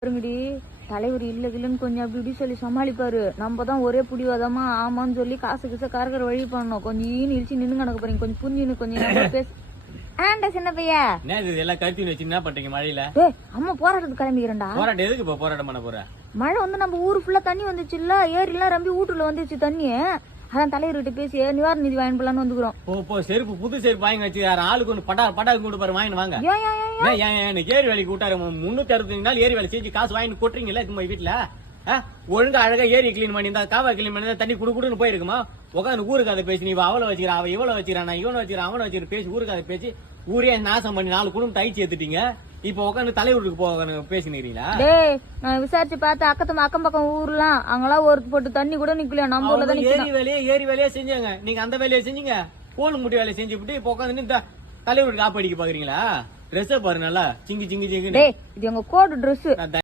பாருங்கடி, தலைவர் இல்லன்னு கொஞ்சம் அப்படி இப்படி சொல்லி சமாளிப்பாரு. நம்ம தான் ஒரே புடிவாதமா ஆமான்னு சொல்லி காசு கிச கறக்கிற வழி பண்ணணும். கொஞ்சம் இழிச்சு நின்று கணக்கு போறீங்க. கொஞ்சம் புரிஞ்சுன்னு கொஞ்சம் பேச ஆண்டா சின்ன பையா. என்ன இது எல்லாம் கருத்து வச்சு என்ன பண்றீங்க மழையில? அம்மா போராட்டத்துக்கு கிளம்பிக்கிறேன்டா. போராட்டம் எதுக்கு இப்ப போராட்டம் பண்ண போற? மழை வந்து நம்ம ஊரு ஃபுல்லா தண்ணி வந்துச்சுல்ல, ஏரிலாம் ரம்பி வீட்டுல வந்துச்சு தண்ணி. அதான் தலைவர்கிட்ட பேசி நிவாரண நிதி வாங்கி போலான்னு வந்துக்கிறோம். போ செருப்பு புது செருப்பு வாங்கி வச்சு ஆளுக்கு ஒன்று பட்டாக்கு கொண்டு பாரு வாங்கி வாங்க. ஏரி வேலைக்கு கூட்டாரு 365 நாள் ஏரி வேலை செஞ்சு காசு வாங்கி கொட்டுறீங்கல்ல இது வீட்டுல. ஒழுங்கா அழகா ஏரி கிளீன் பண்ணி இருந்தா காவா கிளீன் பண்ணி தண்ணி குடுக்குன்னு போயிருக்குமா? உட்காந்து ஊருக்கு அதை பேசி நீ அவளை வச்சுக்கிறா அவ இவ்வளவு வச்சுக்கிறான் நான் இவனை வச்சுக்கிறேன் அவனை வச்சுக்கிற பேசி ஊருக்கு அதை பேசி ஊரே நாசம் பண்ணி 4 குடும்பம் தைச்சு ஏத்துட்டீங்க. இப்ப உட்காந்து தலைவருக்கு போக பேசினீங்களா? நான் விசாரிச்சு பார்த்து அக்கம் பக்கம் ஊர்லாம் அங்கெல்லாம் ஒரு போட்டு தண்ணி கூட நிக்கல. நம்ம ஊர்ல தான் ஏரி வேலையே செஞ்சாங்க. நீங்க அந்த வேலையை செஞ்சீங்க. கோல் முட்டி வேலையை செஞ்சுட்டு இப்ப உட்காந்து தலைவருக்கு காப்படிக்க பாக்குறீங்களா? ட்ரெஸ் பாரு நல்லா சிங்கி சிங்கி சிங்கி. இது எங்க கோட் ட்ரெஸ்.